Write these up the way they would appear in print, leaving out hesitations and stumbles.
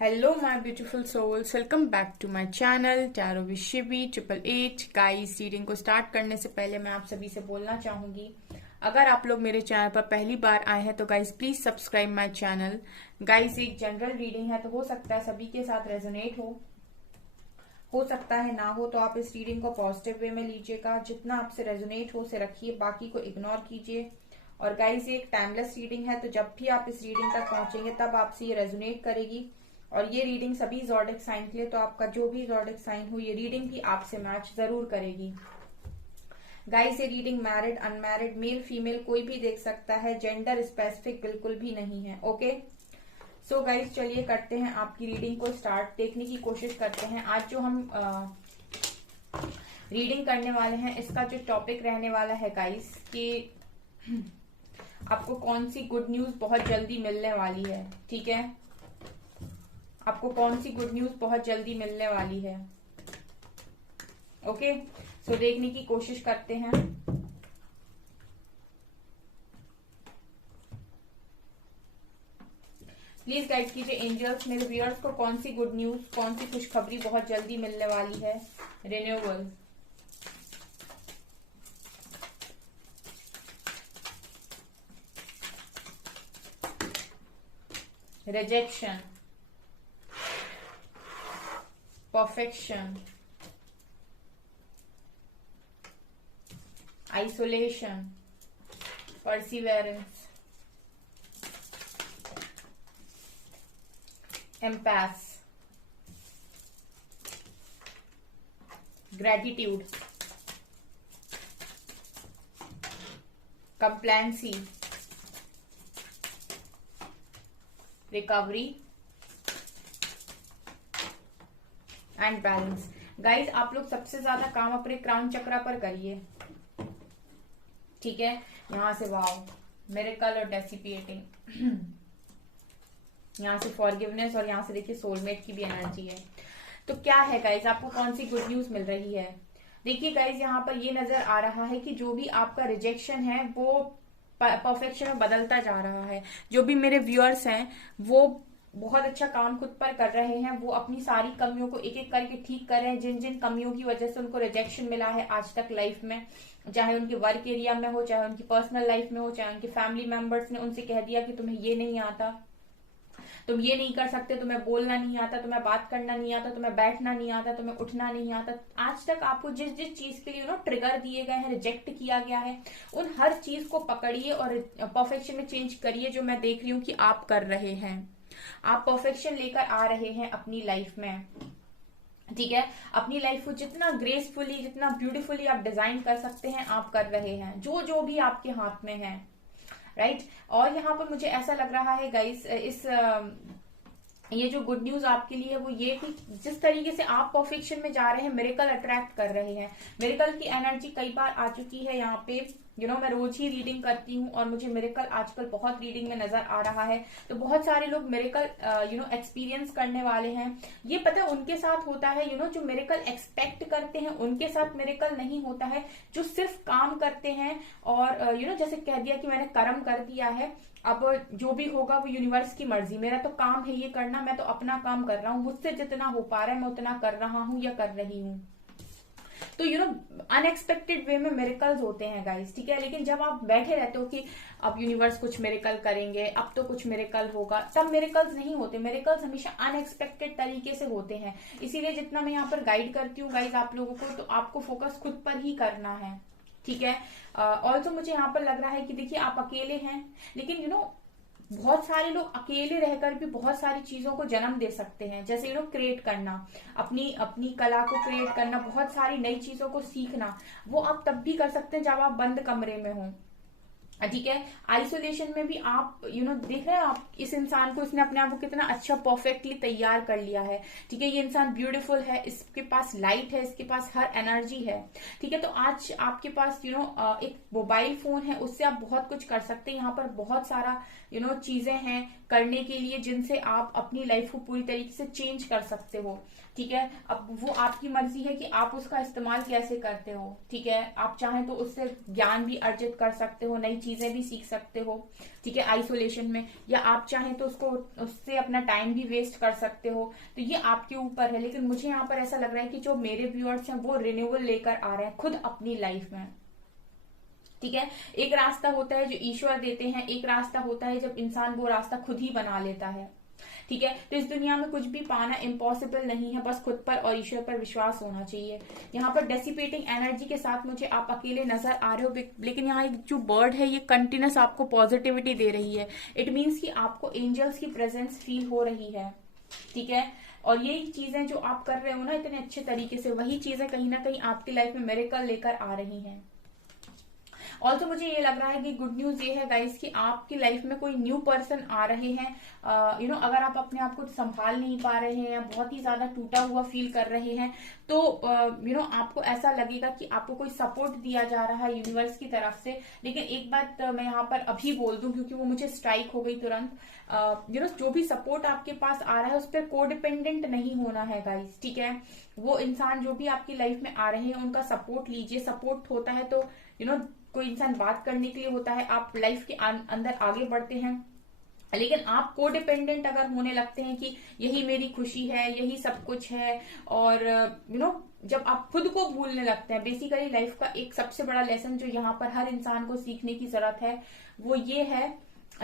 Hello my beautiful souls, welcome back to my channel tarot with Shivi 888। Guys, reading को start करने से पहले मैं आप सभी से बोलना चाहूंगी, अगर आप लोग मेरे चैनल पर पहली बार आए हैं तो guys please subscribe my channel. Guys, एक जनरल रीडिंग है तो हो सकता है सभी के साथ रेजोनेट हो सकता है ना हो, तो आप इस रीडिंग को पॉजिटिव वे में लीजिएगा। जितना आपसे रेजोनेट हो उसे रखिए, बाकी को इग्नोर कीजिए। और गाइस, ये एक टाइमलेस रीडिंग है, तो जब भी आप इस रीडिंग तक पहुंचेंगे तब आपसे ये रेजोनेट करेगी। और ये रीडिंग सभी ज़ोडिक साइन के लिए, तो आपका जो भी ज़ोडिक साइन हो ये रीडिंग भी आपसे मैच जरूर करेगी। गाइस, ये reading married, unmarried, male female कोई भी देख सकता है, जेंडर स्पेसिफिक बिल्कुल भी नहीं है। ओके, सो गाइस चलिए करते हैं आपकी रीडिंग को स्टार्ट, देखने की कोशिश करते हैं। आज जो हम रीडिंग करने वाले हैं इसका जो टॉपिक रहने वाला है गाइस कि आपको कौन सी गुड न्यूज बहुत जल्दी मिलने वाली है। ठीक है, आपको कौन सी गुड न्यूज बहुत जल्दी मिलने वाली है। ओके, सो देखने की कोशिश करते हैं। प्लीज गाइड कीजिए एंजल्स, मेरे व्यूअर्स को कौन सी गुड न्यूज, कौन सी खुशखबरी बहुत जल्दी मिलने वाली है। Renewal, rejection, perfection, isolation, perseverance, empress, gratitude, complacency, recovery and balance. Guys, आप लोग सबसे ज्यादा काम अपने क्राउन चक्रा पर करिए। ठीक है, यहां से वाव, मिरेकल और डेसिपिएटिंग, यहाँ से फॉरगिवनेस, और यहाँ से देखिए सोलमेट की भी एनर्जी है। तो क्या है गाइज, आपको कौन सी गुड न्यूज मिल रही है। देखिए गाइज, यहाँ पर ये नजर आ रहा है कि जो भी आपका रिजेक्शन है वो परफेक्शन में बदलता जा रहा है। जो भी मेरे व्यूअर्स हैं वो बहुत अच्छा काम खुद पर कर रहे हैं, वो अपनी सारी कमियों को एक एक करके ठीक कर रहे हैं। जिन जिन कमियों की वजह से उनको रिजेक्शन मिला है आज तक लाइफ में, चाहे उनके वर्क एरिया में हो, चाहे उनकी पर्सनल लाइफ में हो, चाहे उनके फैमिली मेंबर्स ने उनसे कह दिया कि तुम्हें ये नहीं आता, तुम ये नहीं कर सकते, तुम्हें बोलना नहीं आता, तुम्हें बात करना नहीं आता, तुम्हें बैठना नहीं आता, तुम्हें उठना नहीं आता। आज तक आपको जिस जिस चीज के लिए ट्रिगर दिए गए हैं, रिजेक्ट किया गया है, उन हर चीज को पकड़िए और परफेक्शन में चेंज करिए। जो मैं देख रही हूँ कि आप कर रहे हैं, आप परफेक्शन लेकर आ रहे हैं अपनी लाइफ में। ठीक है, अपनी लाइफ को जितना ग्रेसफुली, जितना ब्यूटीफुली आप डिजाइन कर सकते हैं आप कर रहे हैं, जो जो भी आपके हाथ में है। राइट, और यहाँ पर मुझे ऐसा लग रहा है गाइस, ये जो गुड न्यूज आपके लिए है वो ये कि जिस तरीके से आप परफेक्शन में जा रहे हैं, मिरेकल अट्रैक्ट कर रहे हैं। मिरेकल की एनर्जी कई बार आ चुकी है यहाँ पे। मैं रोज ही रीडिंग करती हूँ और मुझे मिरेकल आजकल बहुत रीडिंग में नजर आ रहा है। तो बहुत सारे लोग मिरेकल एक्सपीरियंस करने वाले हैं। ये पता है उनके साथ होता है, जो मिरेकल एक्सपेक्ट करते हैं उनके साथ मिरेकल नहीं होता है। जो सिर्फ काम करते हैं और जैसे कह दिया कि मैंने कर्म कर दिया है, अब जो भी होगा वो यूनिवर्स की मर्जी, मेरा तो काम है ये करना, मैं तो अपना काम कर रहा हूँ, मुझसे जितना हो पा रहा है मैं उतना कर रहा हूँ या कर रही हूँ। तो अनएक्सपेक्टेड वे में मिरेकल्स होते हैं गाइस। ठीक है, लेकिन जब आप बैठे रहते हो कि अब यूनिवर्स कुछ मिरेकल करेंगे, अब तो कुछ मिरेकल होगा, तब मिरेकल्स नहीं होते। मिरेकल्स हमेशा अनएक्सपेक्टेड तरीके से होते हैं। इसीलिए जितना मैं यहाँ पर गाइड करती हूँ गाइस आप लोगों को, तो आपको फोकस खुद पर ही करना है। ठीक है, ऑल्सो मुझे यहाँ पर लग रहा है कि देखिए आप अकेले हैं, लेकिन बहुत सारे लोग अकेले रहकर भी बहुत सारी चीजों को जन्म दे सकते हैं। जैसे क्रिएट करना, अपनी अपनी कला को क्रिएट करना, बहुत सारी नई चीजों को सीखना, वो आप तब भी कर सकते हैं जब आप बंद कमरे में हो। ठीक है, आइसोलेशन में भी आप देख रहे हैं आप इस इंसान को, इसने अपने आप को कितना अच्छा परफेक्टली तैयार कर लिया है। ठीक है, ये इंसान ब्यूटीफुल है, इसके पास लाइट है, इसके पास हर एनर्जी है। ठीक है, तो आज आपके पास एक मोबाइल फोन है, उससे आप बहुत कुछ कर सकते हैं। यहाँ पर बहुत सारा चीजें हैं, करने के लिए जिनसे आप अपनी लाइफ को पूरी तरीके से चेंज कर सकते हो। ठीक है, अब वो आपकी मर्जी है कि आप उसका इस्तेमाल कैसे करते हो। ठीक है, आप चाहें तो उससे ज्ञान भी अर्जित कर सकते हो, नई चीजें भी सीख सकते हो। ठीक है, आइसोलेशन में, या आप चाहें तो उससे अपना टाइम भी वेस्ट कर सकते हो। तो ये आपके ऊपर है, लेकिन मुझे यहाँ पर ऐसा लग रहा है कि जो मेरे व्यूअर्स हैं वो रिन्यूअल लेकर आ रहे हैं खुद अपनी लाइफ में। ठीक है, एक रास्ता होता है जो ईश्वर देते हैं, एक रास्ता होता है जब इंसान वो रास्ता खुद ही बना लेता है। ठीक है, तो इस दुनिया में कुछ भी पाना इम्पॉसिबल नहीं है, बस खुद पर और ईश्वर पर विश्वास होना चाहिए। यहाँ पर डेसिपेटिंग एनर्जी के साथ मुझे आप अकेले नजर आ रहे हो, लेकिन यहाँ एक जो बर्ड है ये कंटिन्यूस आपको पॉजिटिविटी दे रही है। इट मीन्स कि आपको एंजल्स की प्रेजेंस फील हो रही है। ठीक है, और यही चीजें जो आप कर रहे हो ना इतने अच्छे तरीके से, वही चीजें कहीं ना कहीं आपकी लाइफ में मिरेकल लेकर आ रही हैं। ऑल्सो मुझे ये लग रहा है कि गुड न्यूज ये है गाइस कि आपकी लाइफ में कोई न्यू पर्सन आ रहे हैं। अगर आप अपने आप को संभाल नहीं पा रहे हैं या बहुत ही ज्यादा टूटा हुआ फील कर रहे हैं, तो आपको ऐसा लगेगा कि आपको कोई सपोर्ट दिया जा रहा है यूनिवर्स की तरफ से। लेकिन एक बात मैं यहाँ पर अभी बोल दूं, क्योंकि वो मुझे स्ट्राइक हो गई तुरंत। जो भी सपोर्ट आपके पास आ रहा है उस पर कोडिपेंडेंट नहीं होना है गाइस। ठीक है, वो इंसान जो भी आपकी लाइफ में आ रहे हैं उनका सपोर्ट लीजिए। सपोर्ट होता है तो कोई इंसान बात करने के लिए होता है, आप लाइफ के अंदर आगे बढ़ते हैं। लेकिन आप कोडिपेंडेंट अगर होने लगते हैं कि यही मेरी खुशी है, यही सब कुछ है, और जब आप खुद को भूलने लगते हैं, बेसिकली लाइफ का एक सबसे बड़ा लेसन जो यहाँ पर हर इंसान को सीखने की जरूरत है वो ये है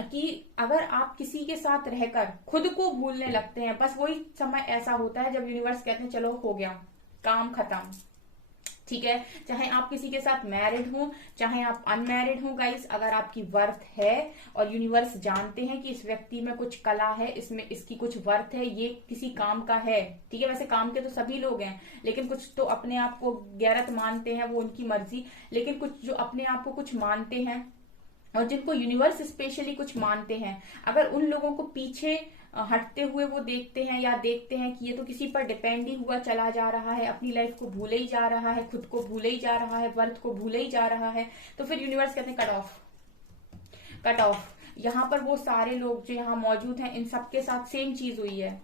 कि अगर आप किसी के साथ रहकर खुद को भूलने लगते हैं, बस वही समय ऐसा होता है जब यूनिवर्स कहते हैं चलो हो गया काम खत्म। ठीक है, चाहे आप किसी के साथ मैरिड हो चाहे आप अनमैरिड हो गाइस, अगर आपकी वर्थ है और यूनिवर्स जानते हैं कि इस व्यक्ति में कुछ कला है, इसमें इसकी कुछ वर्थ है, ये किसी काम का है। ठीक है, वैसे काम के तो सभी लोग हैं, लेकिन कुछ तो अपने आप को गैरत मानते हैं, वो उनकी मर्जी। लेकिन कुछ जो अपने आप को कुछ मानते हैं और जिनको यूनिवर्स स्पेशली कुछ मानते हैं, अगर उन लोगों को पीछे हटते हुए वो देखते हैं या देखते हैं कि ये तो किसी पर डिपेंड ही हुआ चला जा रहा है, अपनी लाइफ को भूले ही जा रहा है, खुद को भूले ही जा रहा है, वर्थ को भूले ही जा रहा है, तो फिर यूनिवर्स कहते हैं कट ऑफ, कट ऑफ। यहाँ पर वो सारे लोग जो यहाँ मौजूद हैं इन सबके साथ सेम चीज हुई है।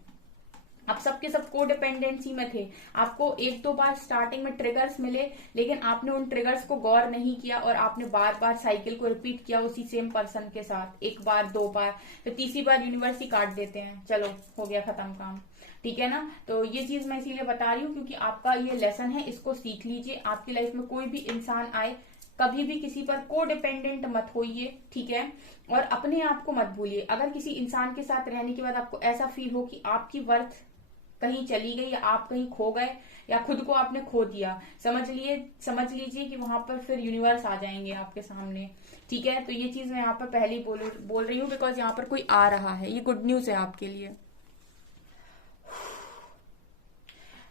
आप सबके सब कोडिपेंडेंसी में थे, आपको एक दो बार स्टार्टिंग में ट्रिगर्स मिले, लेकिन आपने उन ट्रिगर्स को गौर नहीं किया और आपने बार बार साइकिल को रिपीट किया उसी सेम पर्सन के साथ, एक बार दो बार, तो तीसरी बार यूनिवर्स ही काट देते हैं, चलो हो गया खत्म काम। ठीक है ना, तो ये चीज मैं इसीलिए बता रही हूँ क्योंकि आपका ये लेसन है, इसको सीख लीजिए। आपकी लाइफ में कोई भी इंसान आए, कभी भी किसी पर कोडिपेंडेंट मत होइए। ठीक है, और अपने आप को मत भूलिए। अगर किसी इंसान के साथ रहने के बाद आपको ऐसा फील हो कि आपकी वर्थ कहीं चली गई या आप कहीं खो गए या खुद को आपने खो दिया, समझ लीजिए कि वहां पर फिर यूनिवर्स आ जाएंगे आपके सामने। ठीक है, तो ये चीज मैं यहाँ पर पहले ही बोल रही हूँ बिकॉज यहाँ पर कोई आ रहा है, ये गुड न्यूज है आपके लिए।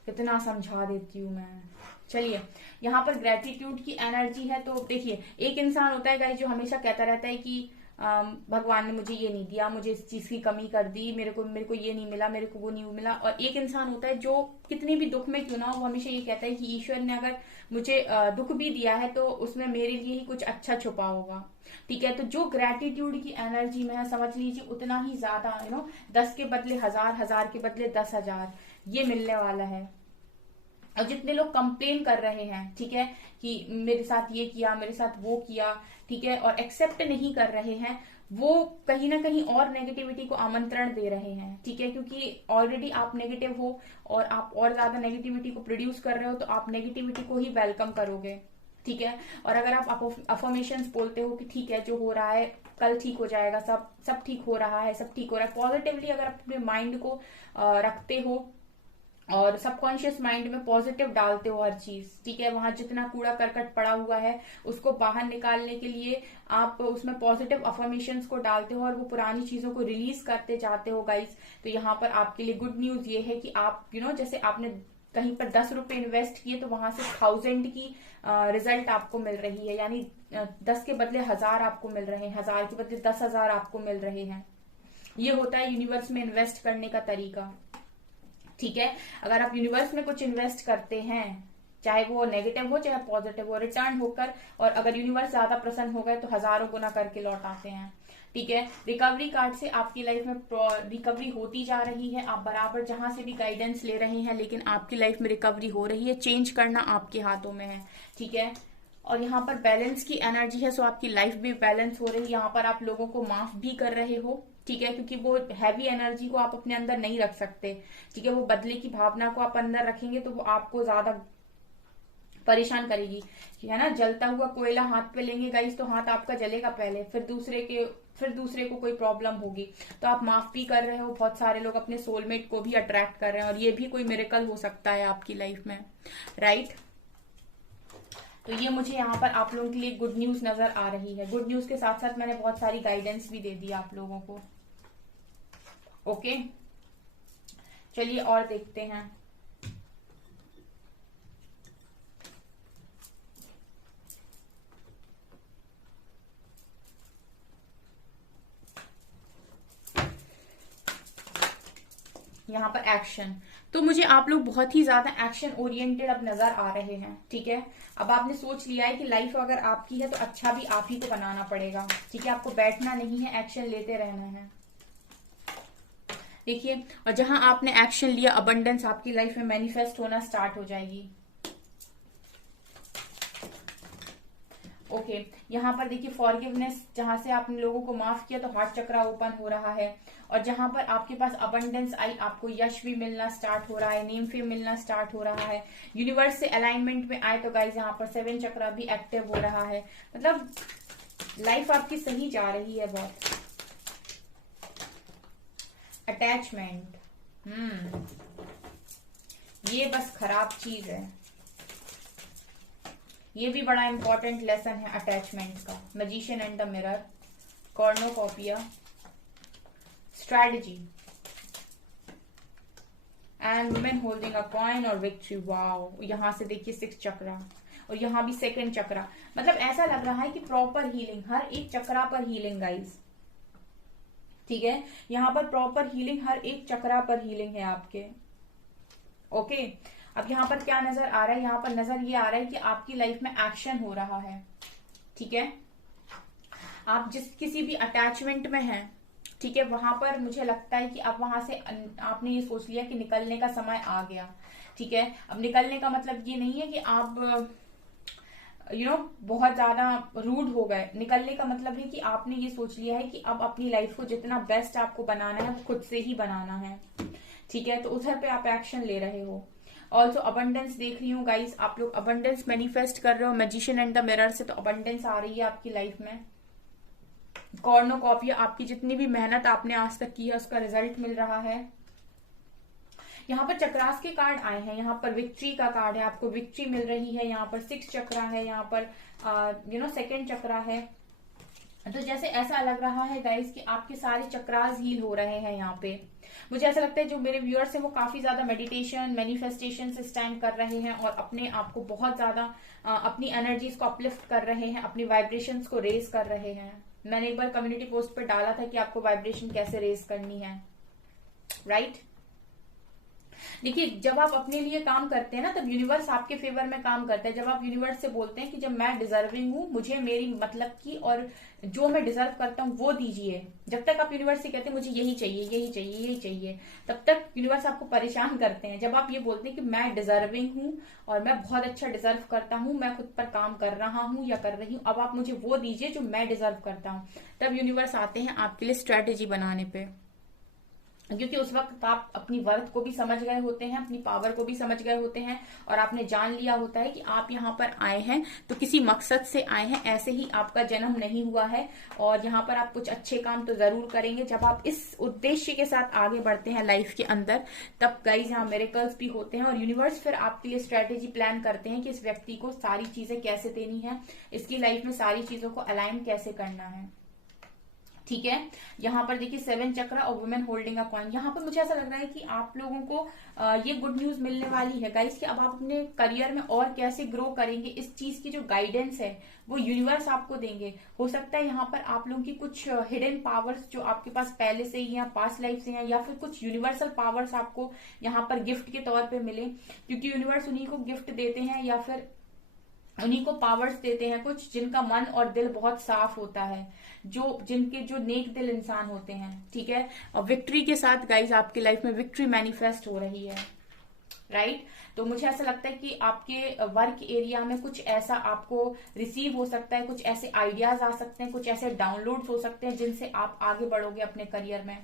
कितना समझा देती हूँ मैं। चलिए, यहाँ पर ग्रेटिट्यूड की एनर्जी है। तो देखिए, एक इंसान होता है गाइस जो हमेशा कहता रहता है कि भगवान ने मुझे ये नहीं दिया, मुझे इस चीज की कमी कर दी, मेरे को ये नहीं मिला, मेरे को वो नहीं मिला। और एक इंसान होता है जो कितने भी दुख में क्यों ना हो, वो हमेशा ये कहता है कि ईश्वर ने अगर मुझे दुख भी दिया है तो उसमें मेरे लिए ही कुछ अच्छा छुपा होगा। ठीक है, तो जो ग्रेटिट्यूड की एनर्जी में है, समझ लीजिए उतना ही ज्यादा 10 के बदले 1000, 1000 के बदले 10,000 ये मिलने वाला है। और जितने लोग कंप्लेन कर रहे हैं, ठीक है, कि मेरे साथ ये किया, मेरे साथ वो किया, ठीक है, और एक्सेप्ट नहीं कर रहे हैं, वो कहीं ना कहीं और नेगेटिविटी को आमंत्रण दे रहे हैं। ठीक है, क्योंकि ऑलरेडी आप नेगेटिव हो और आप और ज्यादा नेगेटिविटी को प्रोड्यूस कर रहे हो, तो आप नेगेटिविटी को ही वेलकम करोगे। ठीक है, और अगर आप अफर्मेशंस बोलते हो कि ठीक है जो हो रहा है कल ठीक हो जाएगा, सब ठीक हो रहा है, सब ठीक हो रहा है, पॉजिटिवली अगर आप अपने माइंड को रखते हो और सबकॉन्शियस माइंड में पॉजिटिव डालते हो हर चीज, ठीक है, वहां जितना कूड़ा करकट पड़ा हुआ है उसको बाहर निकालने के लिए आप उसमें पॉजिटिव अफर्मेशंस को डालते हो और वो पुरानी चीजों को रिलीज करते जाते हो गाइस। तो यहाँ पर आपके लिए गुड न्यूज ये है कि आप जैसे आपने कहीं पर 10 रुपए इन्वेस्ट किए तो वहां से 1000 की रिजल्ट आपको मिल रही है, यानी 10 के बदले 1000 आपको मिल रहे हैं, 1000 के बदले 10,000 आपको मिल रहे हैं। ये होता है यूनिवर्स में इन्वेस्ट करने का तरीका। ठीक है, अगर आप यूनिवर्स में कुछ इन्वेस्ट करते हैं, चाहे वो नेगेटिव हो चाहे पॉजिटिव हो, रिटर्न होकर, और अगर यूनिवर्स ज्यादा प्रसन्न हो गए तो हजारों गुना करके लौट आते हैं। ठीक है। रिकवरी कार्ड से आपकी लाइफ में रिकवरी होती जा रही है, आप बराबर जहां से भी गाइडेंस ले रहे हैं लेकिन आपकी लाइफ में रिकवरी हो रही है, चेंज करना आपके हाथों में है, ठीक है। और यहाँ पर बैलेंस की एनर्जी है, सो आपकी लाइफ भी बैलेंस हो रही है। यहाँ पर आप लोगों को माफ भी कर रहे हो, ठीक है, क्योंकि वो हैवी एनर्जी को आप अपने अंदर नहीं रख सकते, ठीक है। वो बदले की भावना को आप अंदर रखेंगे तो वो आपको ज्यादा परेशान करेगी, है ना। जलता हुआ कोयला हाथ पे लेंगे गाइस तो हाथ आपका जलेगा पहले, फिर दूसरे को कोई प्रॉब्लम होगी। तो आप माफ भी कर रहे हो, बहुत सारे लोग अपने सोलमेट को भी अट्रैक्ट कर रहे हैं, और ये भी कोई मिरेकल हो सकता है आपकी लाइफ में, राइट। तो ये मुझे यहाँ पर आप लोगों के लिए गुड न्यूज नजर आ रही है। गुड न्यूज के साथ साथ मैंने बहुत सारी गाइडेंस भी दे दी आप लोगों को। ओके, चलिए और देखते हैं। यहाँ पर एक्शन, तो मुझे आप लोग बहुत ही ज्यादा एक्शन ओरिएंटेड अब नजर आ रहे हैं, ठीक है। अब आपने सोच लिया है कि लाइफ अगर आपकी है तो अच्छा भी आप ही को बनाना पड़ेगा, ठीक है। आपको बैठना नहीं है, एक्शन लेते रहना है, देखिए। और जहां आपने एक्शन लिया, अबंडेंस आपकी लाइफ में मैनिफेस्ट होना स्टार्ट हो जाएगी। ओके, यहाँ पर देखिए फॉरगिवनेस, जहां से आपने लोगों को माफ किया तो हार्ट चक्रा ओपन हो रहा है। और जहां पर आपके पास अबंडेंस आई, आपको यश भी मिलना स्टार्ट हो रहा है, नेम फेम मिलना स्टार्ट हो रहा है, यूनिवर्स से अलाइनमेंट में आए तो गाइज यहाँ पर 7 चक्रा भी एक्टिव हो रहा है। मतलब लाइफ आपकी सही जा रही है बहुत। अटैचमेंट, ये बस खराब चीज है, ये भी बड़ा इंपॉर्टेंट लेसन है अटैचमेंट का। Magician and the mirror, cornucopia, strategy and women holding a coin और विक्ट्री। वाओ, यहां से देखिए 6 चक्रा और यहाँ भी 2nd चक्रा। मतलब ऐसा लग रहा है कि प्रॉपर हीलिंग, हर एक चक्रा पर हीलिंग गाइज, ठीक है। यहाँ पर प्रॉपर हीलिंग, हर एक चक्रा पर हीलिंग है आपके। ओके, अब यहाँ पर क्या नजर आ रहा है, यहाँ पर नजर ये आ रहा है कि आपकी लाइफ में एक्शन हो रहा है, ठीक है। आप जिस किसी भी अटैचमेंट में हैं, ठीक है, वहां पर मुझे लगता है कि आप वहां से आपने ये सोच लिया कि निकलने का समय आ गया, ठीक है। अब निकलने का मतलब ये नहीं है कि आप बहुत ज्यादा रूड हो गए। निकलने का मतलब है कि आपने ये सोच लिया है कि अब अपनी लाइफ को जितना बेस्ट आपको बनाना है खुद से ही बनाना है, ठीक है। तो उधर पे आप एक्शन ले रहे हो। ऑल्सो अबंडेंस देख रही हूँ गाइस, आप लोग अबंडेंस मैनिफेस्ट कर रहे हो मैजिशियन एंड द मिरर से, तो अबंडेंस आ रही है आपकी लाइफ में। कॉर्नोकॉपिया, आपकी जितनी भी मेहनत आपने आज तक की है उसका रिजल्ट मिल रहा है। यहाँ पर चक्रास के कार्ड आए हैं, यहाँ पर विक्ट्री का कार्ड है, आपको विक्ट्री मिल रही है। यहाँ पर 6 चक्रा है, यहाँ पर 2nd चक्रा है। तो जैसे ऐसा लग रहा है गाइस कि आपके सारे चक्रास हील हो रहे हैं यहाँ पे। मुझे ऐसा लगता है जो मेरे व्यूअर्स हैं वो काफी ज्यादा मेडिटेशन मैनिफेस्टेशन से स्टैंड कर रहे हैं और अपने आप को बहुत ज्यादा अपनी एनर्जीज को अपलिफ्ट कर रहे हैं, अपनी वाइब्रेशंस को रेज कर रहे हैं। मैंने एक बार कम्युनिटी पोस्ट पर डाला था कि आपको वाइब्रेशन कैसे रेज करनी है, राइट। देखिए, जब आप अपने लिए काम करते हैं ना तब यूनिवर्स आपके फेवर में काम करता है। जब आप यूनिवर्स से बोलते हैं कि जब मैं डिजर्विंग हूं, मुझे मेरी मतलब की और जो मैं डिजर्व करता हूं वो दीजिए, जब तक आप यूनिवर्स से कहते हैं मुझे यही चाहिए यही चाहिए यही चाहिए, तब तक यूनिवर्स आपको परेशान करते हैं। जब आप ये बोलते हैं कि मैं डिजर्विंग हूं और मैं बहुत अच्छा डिजर्व करता हूं, मैं खुद पर काम कर रहा हूं या कर रही हूं, अब आप मुझे वो दीजिए जो मैं डिजर्व करता हूं, तब यूनिवर्स आते हैं आपके लिए स्ट्रेटेजी बनाने पे। क्योंकि उस वक्त आप अपनी वर्थ को भी समझ गए होते हैं, अपनी पावर को भी समझ गए होते हैं और आपने जान लिया होता है कि आप यहाँ पर आए हैं तो किसी मकसद से आए हैं, ऐसे ही आपका जन्म नहीं हुआ है और यहाँ पर आप कुछ अच्छे काम तो जरूर करेंगे। जब आप इस उद्देश्य के साथ आगे बढ़ते हैं लाइफ के अंदर, तब गाइस यहाँ मिरेकल्स भी होते हैं और यूनिवर्स फिर आपके लिए स्ट्रेटेजी प्लान करते हैं कि इस व्यक्ति को सारी चीजें कैसे देनी है, इसकी लाइफ में सारी चीजों को अलाइन कैसे करना है, ठीक है। यहाँ पर देखिए 7 चक्रा और वुमेन होल्डिंग अ कॉइन। यहाँ पर मुझे ऐसा लग रहा है कि आप लोगों को ये गुड न्यूज मिलने वाली है गाइस कि अब आप अपने करियर में और कैसे ग्रो करेंगे, इस चीज की जो गाइडेंस है वो यूनिवर्स आपको देंगे। हो सकता है यहाँ पर आप लोगों की कुछ हिडन पावर्स जो आपके पास पहले से ही या पास्ट लाइफ से हैं, या फिर कुछ यूनिवर्सल पावर्स आपको यहाँ पर गिफ्ट के तौर पे मिले, क्योंकि यूनिवर्स उन्हीं को गिफ्ट देते हैं या फिर उन्हीं को पावर्स देते हैं कुछ जिनका मन और दिल बहुत साफ होता है, जिनके जो नेक दिल इंसान होते हैं, ठीक है। और विक्ट्री के साथ गाइज आपकी लाइफ में विक्ट्री मैनिफेस्ट हो रही है, राइट। तो मुझे ऐसा लगता है कि आपके वर्क एरिया में कुछ ऐसा आपको रिसीव हो सकता है, कुछ ऐसे आइडियाज आ सकते हैं, कुछ ऐसे डाउनलोड्स हो सकते हैं जिनसे आप आगे बढ़ोगे अपने करियर में।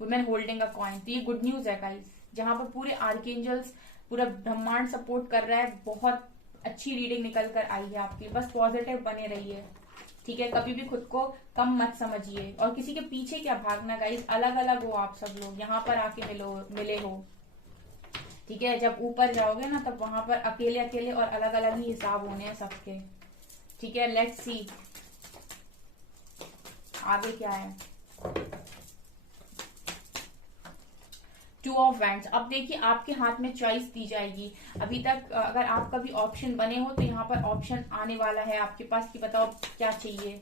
वुमेन होल्डिंग अ कॉइन, तो ये गुड न्यूज है गाइज, जहां पर पूरे आर्कएंजल्स, पूरा ब्रह्मांड सपोर्ट कर रहा है। बहुत अच्छी रीडिंग निकल कर आई है आपकी, बस पॉजिटिव बने रहिए, ठीक है। कभी भी खुद को कम मत समझिए, और किसी के पीछे क्या भागना गाइज, अलग अलग हो आप सब लोग, यहाँ पर आके मिले हो, ठीक है। जब ऊपर जाओगे ना तब वहां पर अकेले अकेले और अलग अलग ही हिसाब होने हैं सबके, ठीक है। लेट्स सी आगे क्या है। टू ऑफ वैंड्स, अब देखिए आपके हाथ में चॉइस दी जाएगी। अभी तक अगर आप कभी ऑप्शन बने हो तो यहाँ पर ऑप्शन आने वाला है आपके पास कि बताओ क्या चाहिए,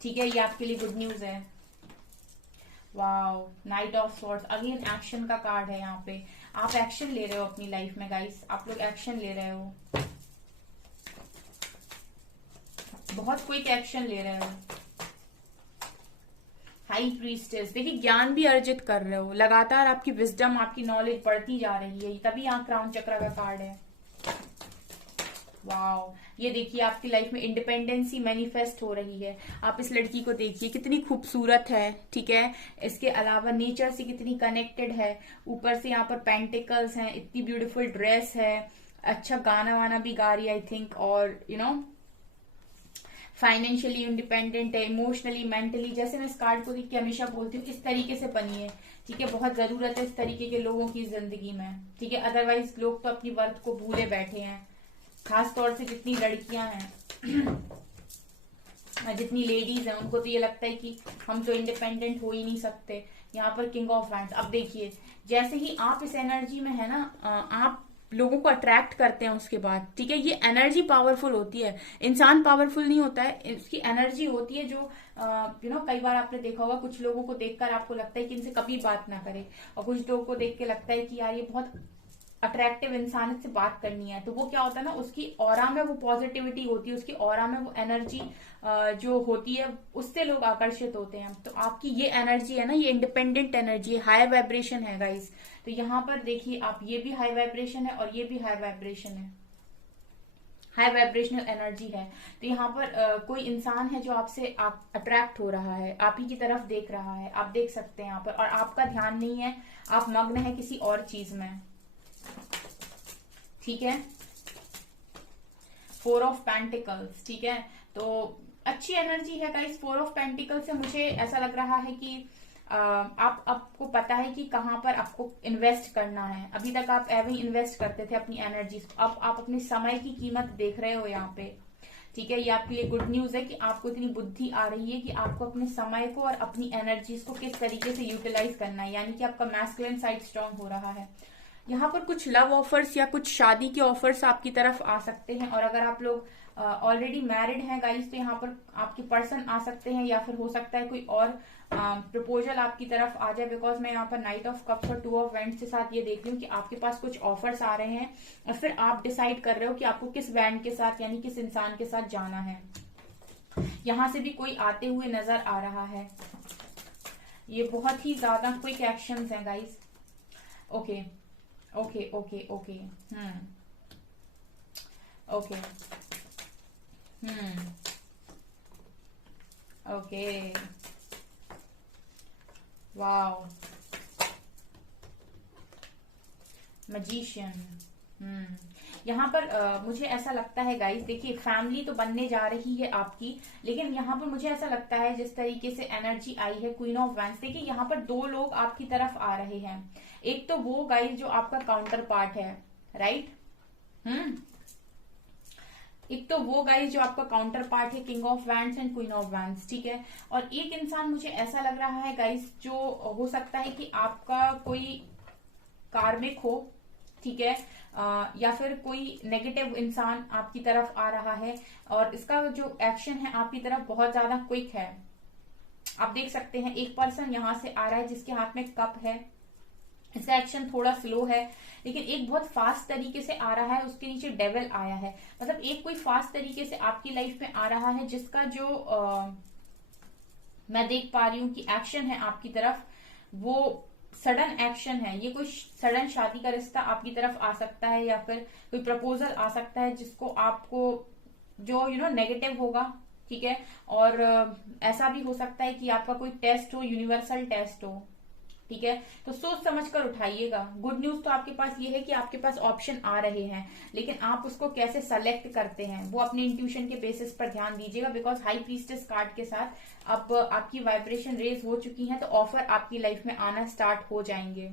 ठीक है। ये आपके लिए गुड न्यूज है। Wow, night of swords, again action का कार्ड है यहाँ पे। आप एक्शन ले रहे हो अपनी लाइफ में गाइस, आप लोग एक्शन ले रहे हो, बहुत क्विक एक्शन ले रहे हो। हाई प्रीस्टेस, देखिए ज्ञान भी अर्जित कर रहे हो, लगातार आपकी विजडम, आपकी नॉलेज बढ़ती जा रही है, तभी यहाँ क्राउन चक्र का कार्ड है। वाओ, ये देखिए आपकी लाइफ में इंडिपेंडेंसी मैनिफेस्ट हो रही है। आप इस लड़की को देखिए कितनी खूबसूरत है, ठीक है। इसके अलावा नेचर से कितनी कनेक्टेड है, ऊपर से यहाँ पर पेंटिकल्स हैं, इतनी ब्यूटीफुल ड्रेस है, अच्छा गाना वाना भी गा रही है आई थिंक, और यू नो फाइनेंशियली इंडिपेंडेंट है, इमोशनली, मेंटली। जैसे मैं इस कार्ड को देख के हमेशा बोलती हूँ इस तरीके से बनिए, ठीक है। बहुत जरूरत है इस तरीके के लोगों की जिंदगी में, ठीक है। अदरवाइज लोग तो अपनी वर्थ को भूले बैठे हैं, खास तौर से जितनी लड़कियां हैं जितनी लेडीज हैं, उनको तो ये लगता है कि हम तो इंडिपेंडेंट हो ही नहीं सकते। यहाँ पर किंग ऑफ वैंड्स, अब देखिए जैसे ही आप इस एनर्जी में है ना, आप लोगों को अट्रैक्ट करते हैं उसके बाद, ठीक है। ये एनर्जी पावरफुल होती है, इंसान पावरफुल नहीं होता है, इसकी एनर्जी होती है जो यू नो कई बार आपने देखा होगा कुछ लोगों को देखकर आपको लगता है कि इनसे कभी बात ना करे, और कुछ लोगों को देख के लगता है कि यार ये बहुत अट्रैक्टिव इंसान से बात करनी है। तो वो क्या होता है ना, उसकी ऑरा में वो पॉजिटिविटी होती है, उसकी ऑरा में वो एनर्जी जो होती है उससे लोग आकर्षित होते हैं। तो आपकी ये एनर्जी है ना, ये इंडिपेंडेंट एनर्जी है, हाई वाइब्रेशन है गाइस। तो यहाँ पर देखिए आप, ये भी हाई वाइब्रेशन है और ये भी हाई वाइब्रेशन है, हाई वाइब्रेशनल एनर्जी है। तो यहाँ पर कोई इंसान है जो आपसे अट्रैक्ट हो रहा है, आप ही की तरफ देख रहा है, आप देख सकते हैं यहाँ पर, और आपका ध्यान नहीं है, आप मग्न है किसी और चीज में, ठीक है। फोर ऑफ पेंटिकल्स, ठीक है। तो अच्छी एनर्जी है गाइस। फोर ऑफ पेंटिकल्स से मुझे ऐसा लग रहा है कि आपको पता है कि कहाँ पर आपको इन्वेस्ट करना है। अभी तक आप एवं इन्वेस्ट करते थे अपनी एनर्जीज, अब आप अपने समय की कीमत देख रहे हो यहाँ पे, ठीक है। ये आपके लिए गुड न्यूज है कि आपको इतनी बुद्धि आ रही है कि आपको अपने समय को और अपनी एनर्जीज को किस तरीके से यूटिलाइज करना है, यानी कि आपका मैस्कुलिन साइड स्ट्रांग हो रहा है। यहाँ पर कुछ लव ऑफर्स या कुछ शादी के ऑफर्स आपकी तरफ आ सकते हैं, और अगर आप लोग ऑलरेडी मैरिड हैं गाइस तो यहाँ पर आपके पर्सन आ सकते हैं, या फिर हो सकता है कोई और प्रपोजल आपकी तरफ आ जाए, बिकॉज मैं यहाँ पर नाइट ऑफ कप्स और टू ऑफ वैंड्स के साथ ये देख रही हूँ कि आपके पास कुछ ऑफर्स आ रहे हैं, और फिर आप डिसाइड कर रहे हो कि आपको किस वैंड के साथ यानी किस इंसान के साथ जाना है। यहाँ से भी कोई आते हुए नजर आ रहा है। ये बहुत ही ज्यादा क्विक एक्शंस हैं guys. Okay okay okay okay okay okay, wow, magician. यहाँ पर मुझे ऐसा लगता है गाइस, देखिए फैमिली तो बनने जा रही है आपकी, लेकिन यहाँ पर मुझे ऐसा लगता है जिस तरीके से एनर्जी आई है क्वीन ऑफ वैंड्स, देखिए यहाँ पर दो लोग आपकी तरफ आ रहे हैं। एक तो वो गाइस जो आपका काउंटर पार्ट है, राइट। एक तो वो गाइस जो आपका काउंटर पार्ट है, king of wands and queen of wands, ठीक है। और एक इंसान मुझे ऐसा लग रहा है गाइस जो हो सकता है कि आपका कोई कार्मिक हो, ठीक है, या फिर कोई नेगेटिव इंसान आपकी तरफ आ रहा है, और इसका जो एक्शन है आपकी तरफ बहुत ज्यादा क्विक है। आप देख सकते हैं एक पर्सन यहां से आ रहा है जिसके हाथ में कप है, इसका एक्शन थोड़ा स्लो है, लेकिन एक बहुत फास्ट तरीके से आ रहा है। उसके नीचे डेविल आया है, मतलब एक कोई फास्ट तरीके से आपकी लाइफ में आ रहा है, जिसका जो मैं देख पा रही हूँ कि एक्शन है आपकी तरफ, वो सडन एक्शन है। ये कोई सडन शादी का रिश्ता आपकी तरफ आ सकता है, या फिर कोई प्रपोजल आ सकता है जिसको आपको जो नेगेटिव होगा, ठीक है। और ऐसा भी हो सकता है कि आपका कोई टेस्ट हो, यूनिवर्सल टेस्ट हो, ठीक है। तो सोच समझ कर उठाइएगा। गुड न्यूज तो आपके पास ये है कि आपके पास ऑप्शन आ रहे हैं, लेकिन आप उसको कैसे सेलेक्ट करते हैं वो अपने इंट्यूशन के बेसिस पर ध्यान दीजिएगा। बिकॉज हाई प्रीस्टेस कार्ड के साथ अब आपकी वाइब्रेशन रेज हो चुकी है, तो ऑफर आपकी लाइफ में आना स्टार्ट हो जाएंगे,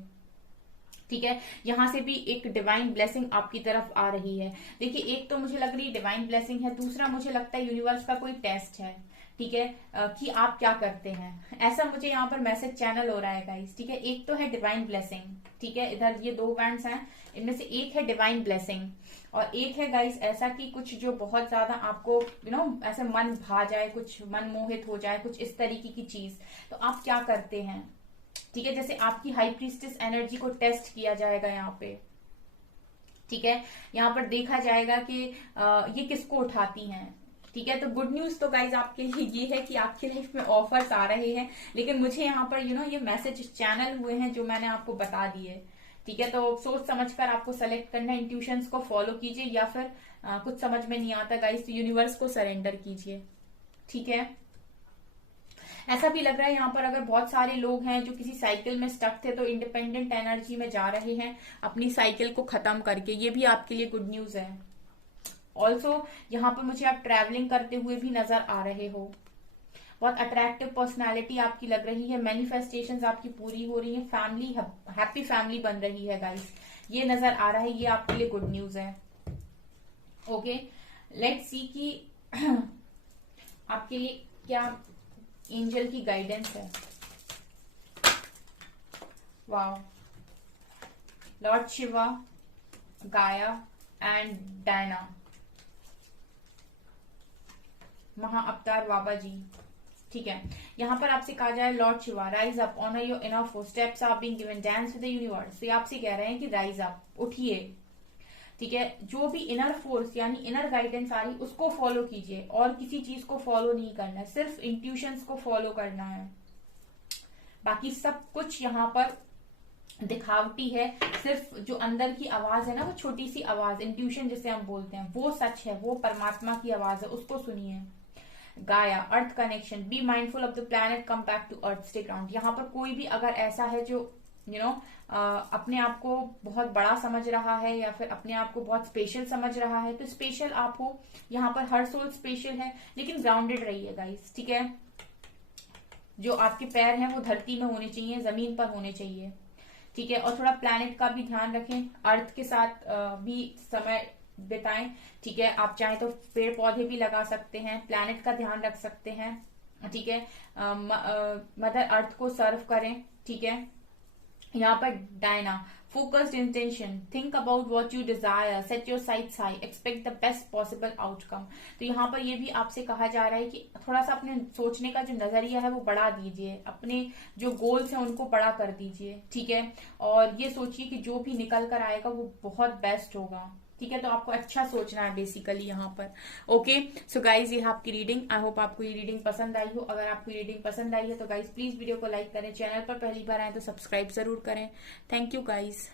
ठीक है। यहां से भी एक डिवाइन ब्लेसिंग आपकी तरफ आ रही है। देखिए, एक तो मुझे लग रही है डिवाइन ब्लेसिंग है, दूसरा मुझे लगता है यूनिवर्स का कोई टेस्ट है, ठीक है, कि आप क्या करते हैं, ऐसा मुझे यहाँ पर मैसेज चैनल हो रहा है गाइस, ठीक है। एक तो है डिवाइन ब्लेसिंग, ठीक है, इधर ये 2 बैंड्स हैं, इनमें से एक है डिवाइन ब्लेसिंग, और एक है गाइस ऐसा कि कुछ जो बहुत ज्यादा आपको ऐसे मन भा जाए, कुछ मन मोहित हो जाए, कुछ इस तरीके की चीज। तो आप क्या करते हैं, ठीक है। जैसे आपकी हाई प्रीस्टेस एनर्जी को टेस्ट किया जाएगा यहाँ पे, ठीक है। यहाँ पर देखा जाएगा कि ये किसको उठाती हैं, ठीक है। तो गुड न्यूज तो गाइज आपके लिए ये है कि आपकी लाइफ में ऑफर्स आ रहे हैं, लेकिन मुझे यहाँ पर ये मैसेज चैनल हुए हैं जो मैंने आपको बता दिए, ठीक है। तो सोच समझकर आपको सेलेक्ट करना है, इंट्यूशंस को फॉलो कीजिए, या फिर कुछ समझ में नहीं आता गाइज तो यूनिवर्स को सरेंडर कीजिए, ठीक है। ऐसा भी लग रहा है यहाँ पर अगर बहुत सारे लोग हैं जो किसी साइकिल में स्टक थे, तो इंडिपेंडेंट एनर्जी में जा रहे हैं अपनी साइकिल को खत्म करके, ये भी आपके लिए गुड न्यूज है। ऑल्सो यहाँ पर मुझे आप ट्रैवलिंग करते हुए भी नजर आ रहे हो, बहुत अट्रैक्टिव पर्सनालिटी आपकी लग रही है, मैनिफेस्टेशंस आपकी पूरी हो रही है, फैमिली हैप्पी फैमिली बन रही है गाइस, ये नजर आ रहा है, ये आपके लिए गुड न्यूज है। ओके, लेट्स सी कि आपके लिए क्या एंजल की गाइडेंस है। वाओ, लॉर्ड शिवा, गाया एंड डायना, महा अवतार बाबा जी, ठीक है। यहाँ पर आपसे कहा जाए Lord Shiva, rise up, honour your inner force, steps are being given, dance with the universe. ये आपसे कह रहे हैं कि राइज अप, उठिए, ठीक है। जो भी इनर फोर्स यानी इनर गाइडेंस आ रही उसको फॉलो कीजिए, और किसी चीज को फॉलो नहीं करना है, सिर्फ इंट्यूशंस को फॉलो करना है। बाकी सब कुछ यहाँ पर दिखावटी है, सिर्फ जो अंदर की आवाज है ना, वो छोटी सी आवाज, इंट्यूशन जिसे हम बोलते हैं, वो सच है, वो परमात्मा की आवाज है, उसको सुनिए। Gaia, earth connection, be mindful of the planet, come back to earth, stay ground. यहाँ पर कोई भी अगर ऐसा है जो अपने आप को बहुत बड़ा समझ रहा है, या फिर अपने आप को बहुत स्पेशल समझ रहा है, तो स्पेशल आप हो। यहाँ पर हर सोल स्पेशल है, लेकिन ग्राउंडेड रहिए गाइस, ठीक है। जो आपके पैर हैं वो धरती में होने चाहिए, जमीन पर होने चाहिए, ठीक है। और थोड़ा प्लैनेट का भी ध्यान रखें, अर्थ के साथ भी समय बिताएं, ठीक है। आप चाहें तो पेड़ पौधे भी लगा सकते हैं, प्लैनेट का ध्यान रख सकते हैं, ठीक है। मदर अर्थ को सर्व करें, ठीक है। यहाँ पर Diana, focused intention, think about what you desire, set your sites high, expect the best possible outcome. तो यहाँ पर ये भी आपसे कहा जा रहा है कि थोड़ा सा अपने सोचने का जो नजरिया है वो बढ़ा दीजिए, अपने जो गोल्स हैं उनको बड़ा कर दीजिए, ठीक है। और ये सोचिए कि जो भी निकल कर आएगा वो बहुत बेस्ट होगा, ठीक है। तो आपको अच्छा सोचना है बेसिकली यहाँ पर। ओके, सो गाइज ये है आपकी रीडिंग। आई होप आपको ये रीडिंग पसंद आई हो। अगर आपको ये रीडिंग पसंद आई है तो गाइज प्लीज वीडियो को लाइक करें, चैनल पर पहली बार आए तो सब्सक्राइब जरूर करें। Thank you guys.